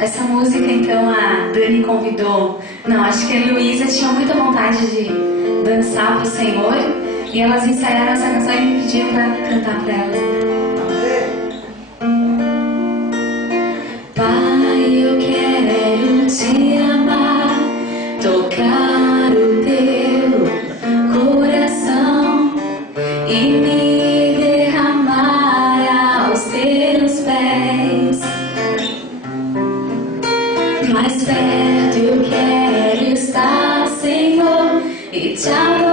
Essa música, então, a Dani convidou. Não, acho que a Luísa tinha muita vontade de dançar pro Senhor. E elas ensaiaram essa canção e me pediram pra cantar pra elas. Pai, eu quero te amar, tocar o teu coração e me derramar aos teus pés. Mais perto eu quero estar, Senhor, e te amar.